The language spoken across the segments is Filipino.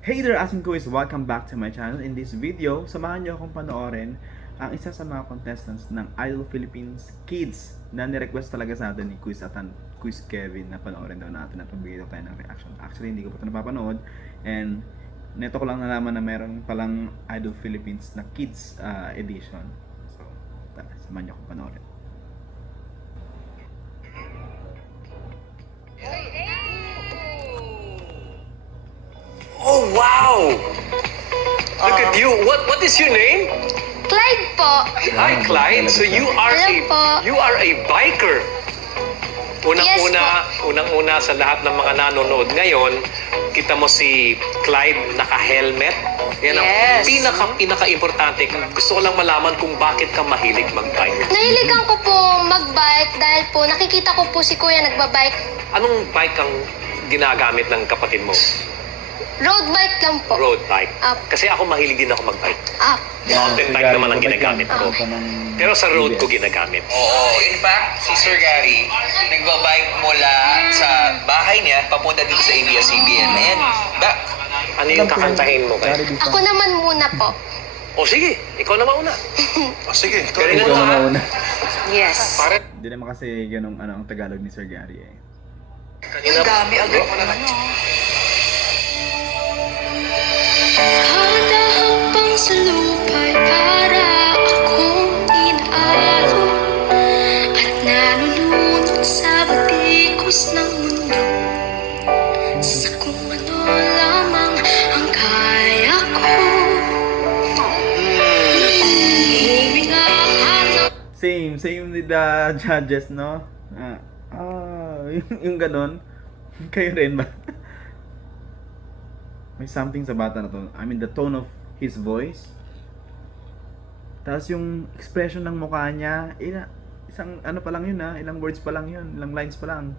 Hey there, Asin Kuis! Welcome back to my channel. In this video, samahan niyo akong panoorin ang isa sa mga contestants ng Idol Philippines Kids na nirequest talaga sa atin ni Kuis Atan, Kuis Kevin na panoorin daw natin at magbigay tayo ng reaction. Actually, hindi ko pa ito napapanood and neto ko lang nalaman na meron palang Idol Philippines na Kids edition. So, tara, samahan niyo akong panoorin. Oh, wow! Look at you. What is your name? Clyde po. Hi, Clyde. So Hello po. you are a biker. Yes Unang-una sa lahat ng mga nanonood ngayon, kita mo si Clyde naka-helmet. Yan ang Yes. pinaka-importante. Gusto ko lang malaman kung bakit ka mahilig mag-bike. Nahiligan ko po mag-bike dahil po nakikita ko po si Kuya nagbabike. Anong bike ang ginagamit ng kapatid mo? Road bike lang po. Road bike. Up. Kasi ako mahilig din ako mag-bike. Up. Mountain bike naman ang ginagamit ko. Pero sa road ko ginagamit. Oo. In fact, si Sir Gary, nagbabike mula sa bahay niya papunta dito sa ABS-CBN. And back. Ano yung kakantahin mo? Ako naman muna po. O sige, ikaw na mauna. O sige, Galingan Ikaw mo na ha. mauna. Yes. Pare, Hindi naman kasi ganong ang Tagalog ni Sir Gary eh. kanina Dami agad mo naman. Kada hakbang sa lupa'y para akong inaalo at nalulunod sa batikos ng mundo sa kung ano lamang ang kaya ko. Huminga ka na Same with the judges, no? Yung ganon. Kayo rin ba? May something sa bata na to. I mean, the tone of his voice. Tapos yung expression ng mukha niya, isang ano pa lang yun ilang words pa lang yun, ilang lines pa lang.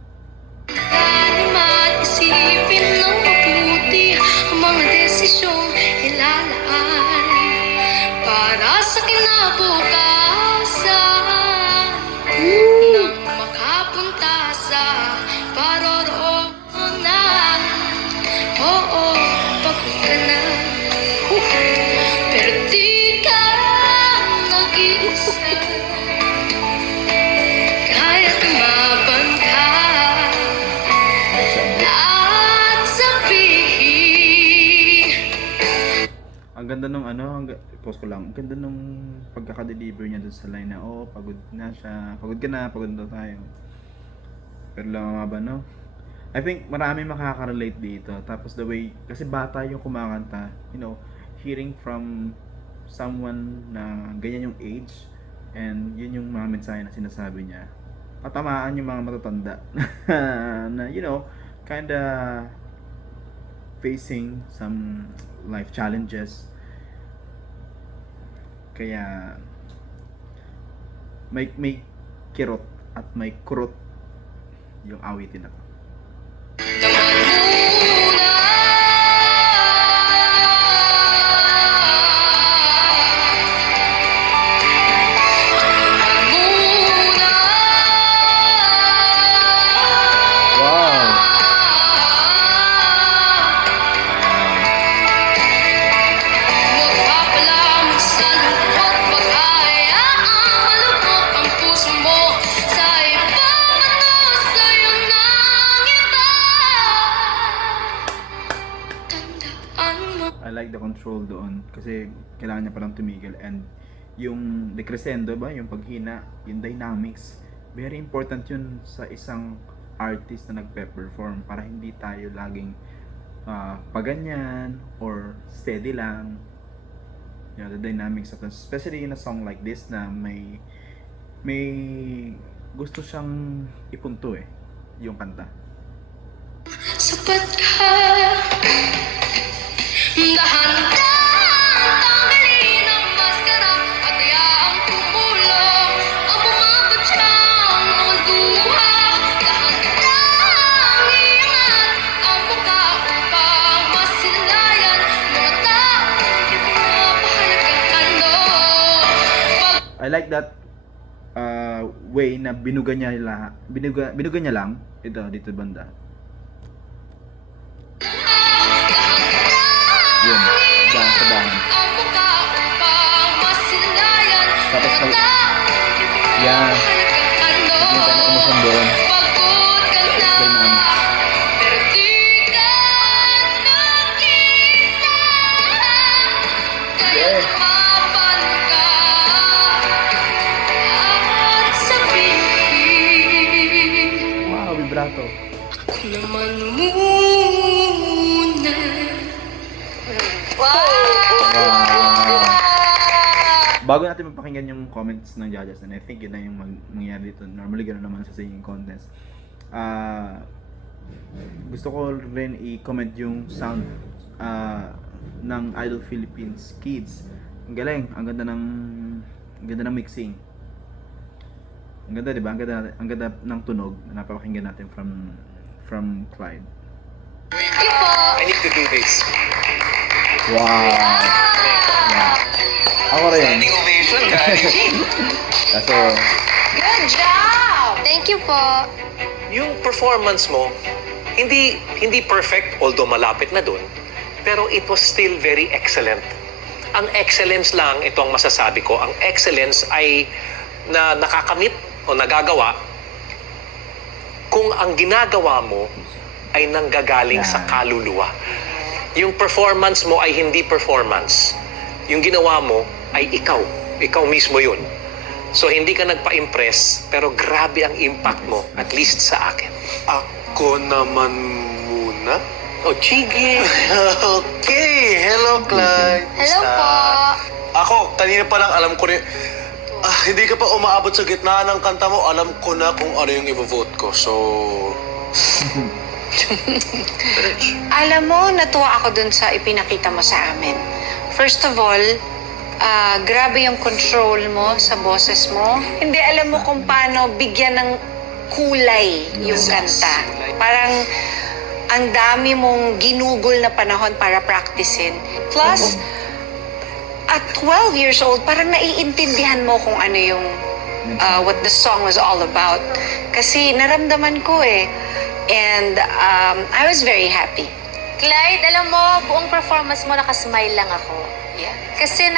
isipin ng mabuti ang mga desisyong ilalaan para sa kinabukasan nang makapunta sa paroroonan. Oo, pagod ka na, pero di ka nag-iisa. Kaya tumaban ka at sabihin. Ang ganda nung pause ko lang. Ang ganda nung pagkaka-deliver niya dun sa line na, pagod na siya. Pagod ka na, pagod daw tayo. Pero lumaba, no? I think marami makaka-relate dito. Tapos the way, kasi bata yung kumakanta, hearing from someone na ganyan yung age, and yun yung mga mensahe na sinasabi niya. Patamaan yung mga matatanda na, kinda facing some life challenges. Kaya may kirot at may kurot yung awitin na to. Naman muna. Naman muna. Wow! Magpapalamig sa lungkot, pag-ayaang malubog ang puso mo sa iba man o sa'yo ng iba. Tandaan mo. I like the control doon kasi kailangan niya palang tumigil, and yung decrescendo ba, yung paghina, yung dynamics, very important yun sa isang artist na nagpe-perform para hindi tayo laging paganyan or steady lang. The dynamics of especially in a song like this na may gusto siyang ipunto yung kanta. Sapat ka. Dahan-dahan tanggalin ang maskara at hayaang tumulong ang bumabadyang mga luha. Dahan-dahan iangat ang mukha upang masilayan mga taong di pinapahalagahan mo. I like that way na binuga niya lang ito dito banda. Yeah. Nakikita na emosyon doon. Pagod ka na, Dynamics. pero di ka nakita. Kaya lumaban ka at sabihin, Wow, vibrato. ako naman muna. Bago natin mapakinggan yung comments ng judges, and I think yun na yung mangyayari dito. Normally, gano'n naman sa singing contest. Gusto ko rin i-comment yung sound ng Idol Philippines Kids. Ang galing, ang ganda ng mixing. Ang ganda, di ba? Ang ganda ng tunog na napapakinggan natin from Clyde. I need to do this. Wow! Yeah. Ako rin. Standing ovation, Gary. Kaso, Good job! Thank you po. Yung performance mo, hindi perfect, although malapit na dun, pero it was still very excellent. Ang excellence lang, ito ang masasabi ko, ang excellence ay na nakakamit o nagagawa kung ang ginagawa mo ay nanggagaling sa kaluluwa. Yung performance mo ay hindi performance. Yung ginawa mo ay ikaw. Ikaw mismo yun. So, hindi ka nagpa-impress, pero grabe ang impact mo, at least sa akin. Ako naman muna. O, Chigi! Okay, hello Clyde. Hello po. Ako, kanina pa lang alam ko rin. Hindi ka pa umaabot sa gitna ng kanta mo, alam ko na kung ano yung i-vote ko. So, Alam mo, natuwa ako dun sa ipinakita mo sa amin. First of all, grabe yung control mo sa boses mo. Hindi alam mo kung paano bigyan ng kulay yung kanta. Parang ang dami mong ginugol na panahon para practicein. Plus, at 12 years old, parang naiintindihan mo kung ano yung what the song was all about. Kasi naramdaman ko eh. And I was very happy. Clyde, alam mo, buong performance mo nakasmile lang ako. Yeah. Kasi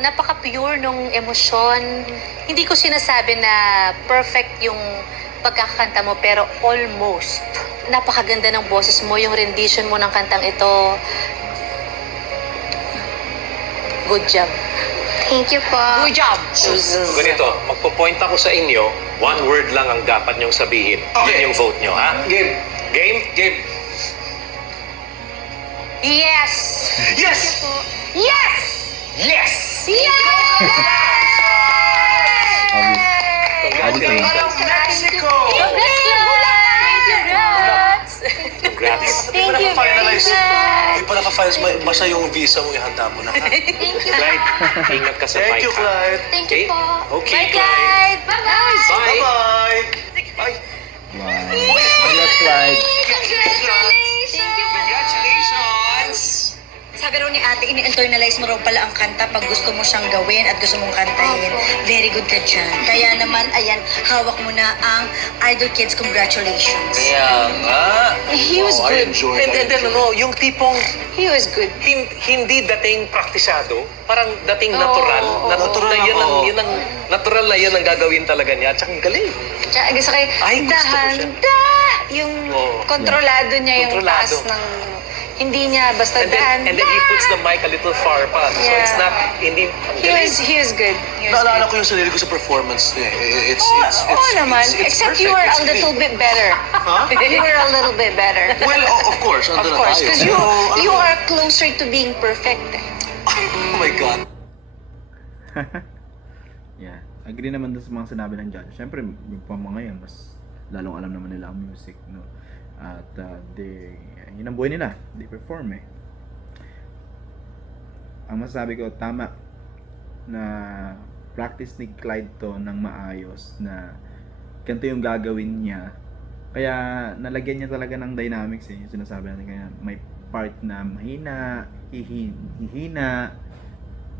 napaka-pure nung emosyon. Hindi ko sinasabi na perfect yung pagkakanta mo, pero almost. Napakaganda ng boses mo, yung rendition mo ng kantang ito. Good job. Thank you po. Good job. Ganito, magpo-point ako sa inyo, one word lang ang dapat nyong sabihin. Okay. Yun yung vote nyo, ha? game. Game? Game. Yes! Yes! Yes! Yes! Congratulations. Mexico! Congrats. Thank you very much. Hindi pa naka-files, basta yung visa mo, ihanda mo na. Clyde, ingat ka sa Thank mic, you, ha? Clyde. Thank you po. Okay, Bye, Clyde. Clyde. Bye-bye. Bye. Bye-bye! Bye! wow. Congrats, Clyde. Thank you po. Congratulations! Sabi raw ni ate, ini-internalize mo raw pala ang kanta pag gusto mo siyang gawin at gusto mong kantahin. Very good ka dyan. Kaya naman, ayan, hawak mo na ang Idol Kids. Congratulations. Kaya nga. He was Oh, I good. enjoyed And then, yung tipong He was good. hindi dating praktisado, parang dating natural. Natural na yun ang, ako. yun ang, natural na yun ang gagawin talaga niya. At saka ang galing. Tsaka gusto kayo, Ay, gusto ko siya. dahan-da! Yung Oo. kontrolado niya yung Kontrolado. taas ng... Hindi niya basta And then he puts the mic a little far pa. So Yeah. it's not, hindi, ang He galing. was good. He was Naalala good. ko yung sarili ko sa performance niya. Oo naman. Except you were a perfect. little bit better. You were a little bit better. Well, of course. Of andun na course, tayo. because Pero, alam you mo, are closer to being perfect. Oh my God. Yeah. Agree naman dun sa mga sinabi ng judge. Siyempre, yung mga ngayon, mas lalong alam naman nila ang music, no? At yun ang buhay nila. They perform eh. Ang masasabi ko, tama na practice ni Clyde to ng maayos na ganito yung gagawin niya. Kaya nalagyan niya talaga ng dynamics eh, yung sinasabi natin. Kaya may part na mahina, hihina,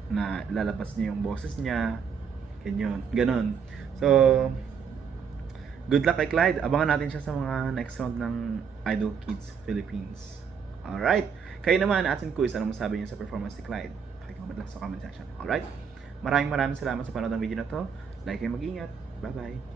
na lalabas niya yung boses niya, ganon. So, good luck kay Clyde. Abangan natin siya sa mga next round ng Idol Kids Philippines. Alright. Kayo naman, atin quiz, ano masabi niyo sa performance ni Clyde? Pakicomment lang sa comment section. Alright. Maraming salamat sa panood ng video na to. Like kayo, mag-ingat. Bye-bye.